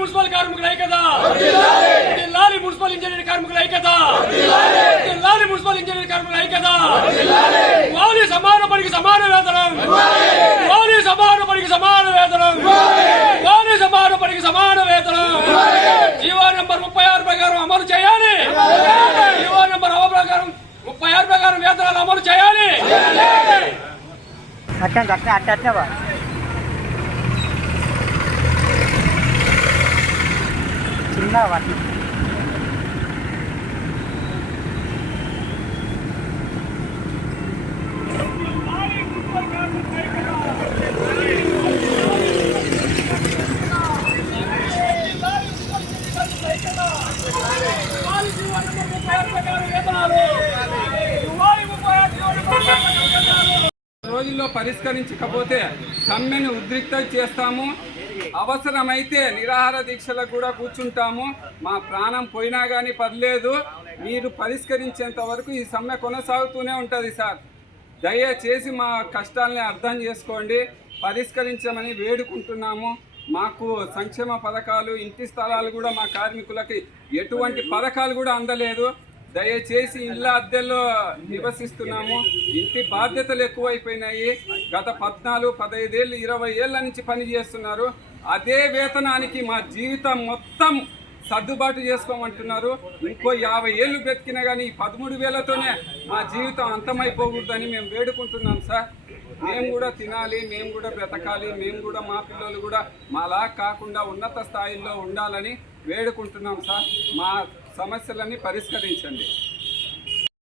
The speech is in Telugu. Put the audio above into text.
మున్సిపల్ కార్మికుల ఐక్యత, మున్సిపల్ ఇంజనీరింగ్ కార్మికుల ఐక్యత, మున్సిపల్ ఇంజనీరింగ్ కార్మికుల ఐక్యత. సమాన పనికి సమాన వేతనం, సమాన పనికి సమాన వేతనం, సమాన పనికి సమాన వేతనం. జీవో నంబర్ 36 ప్రకారం అమలు చేయాలి. జీవో నంబర్ 36 ప్రకారం వేతనాలు అమలు చేయాలి. చిన్న వాటి రోజుల్లో పరిష్కరించకపోతే సమ్మెను ఉద్రిక్తం చేస్తాము. అవసరమైతే నిరాహార దీక్షలకు కూడా కూర్చుంటాము. మా ప్రాణం పోయినా కానీ పర్లేదు, మీరు పరిష్కరించేంత వరకు ఈ సమ్మె కొనసాగుతూనే ఉంటుంది సార్. దయచేసి మా కష్టాలని అర్థం చేసుకోండి, పరిష్కరించమని వేడుకుంటున్నాము. మాకు సంక్షేమ పథకాలు, ఇంటి స్థలాలు కూడా మా కార్మికులకి ఎటువంటి పథకాలు కూడా అందలేదు. దయచేసి ఇళ్ళ అద్దెల్లో నివసిస్తున్నాము. ఇంటి బాధ్యతలు ఎక్కువైపోయినాయి. గత 14, 15 ఏళ్ళు, 20 ఏళ్ళ నుంచి పని చేస్తున్నారు. అదే వేతనానికి మా జీవితం మొత్తం సర్దుబాటు చేసుకోమంటున్నారు. ఇంకో 50 ఏళ్ళు బ్రతికినా కానీ ఈ 13,000తోనే మా జీవితం అంతమైపోకూడదని మేము వేడుకుంటున్నాం సార్. మేము కూడా తినాలి, మేము కూడా బ్రతకాలి, మేము కూడా మా పిల్లలు కూడా మాలా కాకుండా ఉన్నత స్థాయిలో ఉండాలని వేడుకుంటున్నాం సార్. మా సమస్యలన్నీ పరిష్కరించండి.